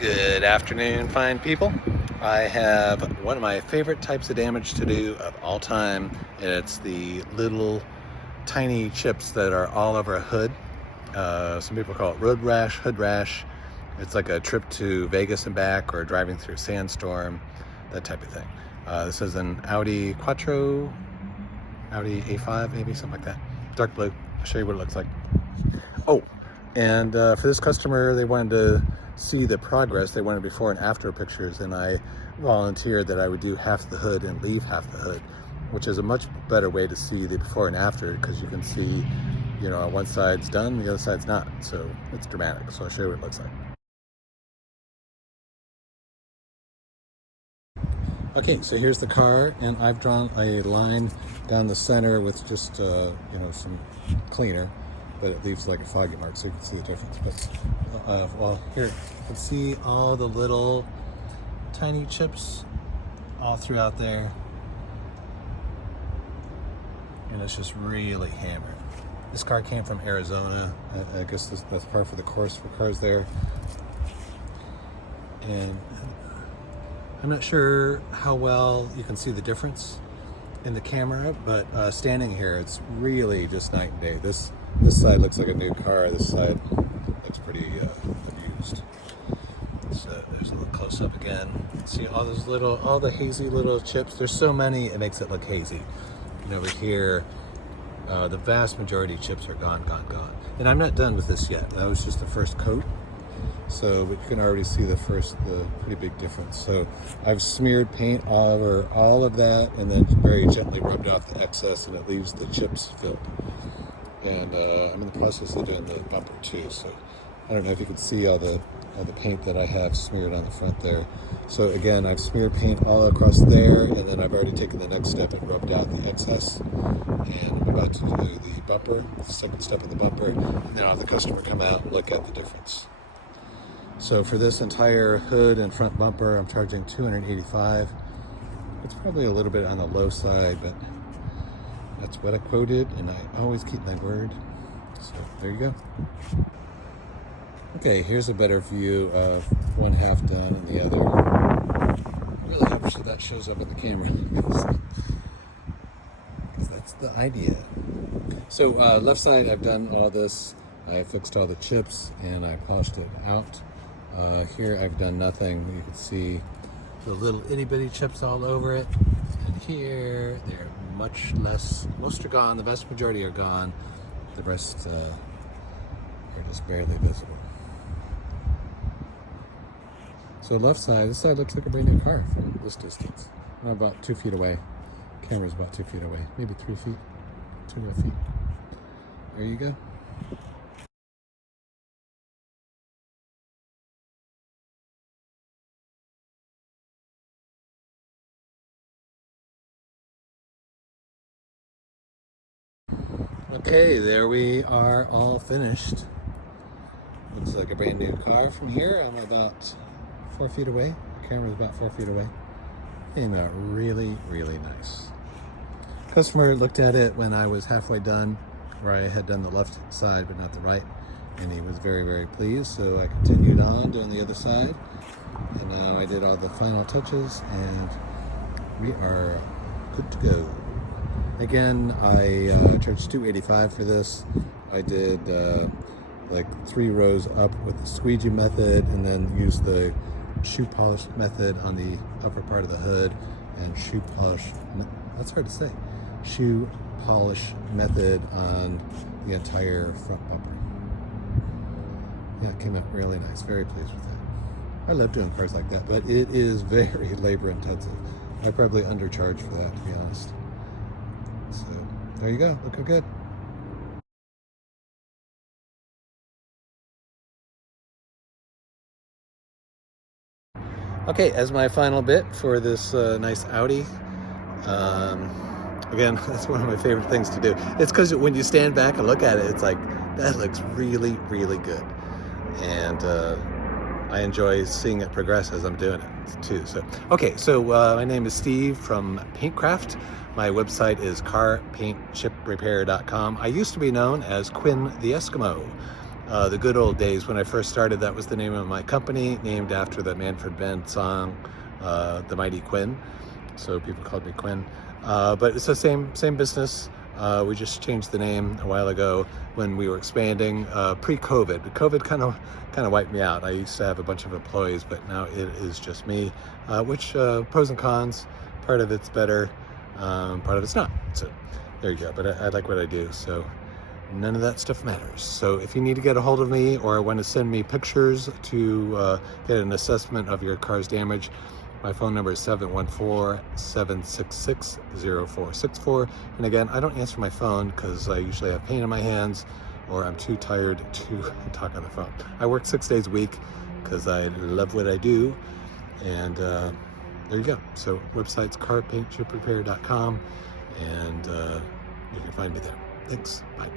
Good afternoon, fine people. I have one of my favorite types of damage to do of all time, and it's the little tiny chips that are all over a hood. Some people call it road rash, hood rash. It's like a trip to Vegas and back, or driving through Sandstorm, that type of thing. This is an Audi Quattro, Audi A5 maybe, something like that. Dark blue. I'll show you what it looks like. Oh, and for this customer, they wanted to see the progress. They wanted before and after pictures, and I volunteered that I would do half the hood and leave half the hood, which is a much better way to see the before and after, because you can see, you know, one side's done, the other side's not, so it's dramatic. So I'll show you what it looks like. Okay, so here's the car, and I've drawn a line down the center with just you know, some cleaner, but it leaves like a foggy mark, so you can see the difference. But well, here you can see all the little tiny chips all throughout there, and it's just really hammered. This car came from Arizona. I guess that's part for the course for cars there, and I'm not sure how well you can see the difference in the camera, but standing here, it's really just night and day. This side looks like a new car. This side looks pretty abused. So there's a little close up again. See all the hazy little chips. There's so many, it makes it look hazy. And over here, the vast majority of chips are gone. And I'm not done with this yet. That was just the first coat. So, but you can already see the pretty big difference. So I've smeared paint all over all of that, and then very gently rubbed off the excess, and it leaves the chips filled. And I'm in the process of doing the bumper too. So I don't know if you can see all the paint that I have smeared on the front there. So again, I've smeared paint all across there, and then I've already taken the next step and rubbed out the excess. And I'm about to do the bumper, the second step of the bumper, and then I'll have the customer come out and look at the difference. So for this entire hood and front bumper, I'm charging $285. It's probably a little bit on the low side, but that's what I quoted, and I always keep my word. So there you go. Okay, here's a better view of one half done and the other. I really hope that shows up in the camera, because that's the idea. So left side, I've done all this. I fixed all the chips and I polished it out. Here I've done nothing. You can see the little itty bitty chips all over it. And here they're much less. Most are gone. The vast majority are gone. The rest are just barely visible. So left side, this side looks like a brand new car from this distance. I'm about 2 feet away. Camera's about 2 feet away. Maybe 3 feet, 2.5 feet. There you go. Okay, there we are, all finished. Looks like a brand new car from here. I'm about 4 feet away. The camera's about 4 feet away. Came out really nice. Customer looked at it when I was halfway done, where I had done the left side but not the right, and he was very pleased. So I continued on doing the other side, and now I did all the final touches, and we are good to go. Again, I charged $285 for this. I did like 3 rows up with the squeegee method, and then used the shoe polish method on the upper part of the hood, and shoe polish, that's hard to say, shoe polish method on the entire front bumper. Yeah, it came out really nice. Very pleased with that. I love doing cars like that, but it is very labor intensive. I probably undercharged for that, to be honest. So there you go, looking good. Okay, as my final bit for this nice Audi, again, that's one of my favorite things to do. It's because when you stand back and look at it, it's like, that looks really good. And I enjoy seeing it progress as I'm doing it too. So, okay, so my name is Steve from PaintCraft. My website is carpaintchiprepair.com. I used to be known as Quinn the Eskimo. the good old days when I first started. That was the name of my company, named after the Manfred Band song, The Mighty Quinn. So people called me Quinn. But it's the same business. We just changed the name a while ago when we were expanding pre-COVID. COVID kind of wiped me out. I used to have a bunch of employees, but now it is just me, which pros and cons. Part of it's better, part of it's not. So there you go. But I like what I do, so none of that stuff matters. So if you need to get a hold of me or want to send me pictures to get an assessment of your car's damage, my phone number is 714-766-0464. And again, I don't answer my phone because I usually have pain in my hands or I'm too tired to talk on the phone. I work 6 days a week because I love what I do. And there you go. So website's carpaintchiprepair.com, and you can find me there. Thanks. Bye.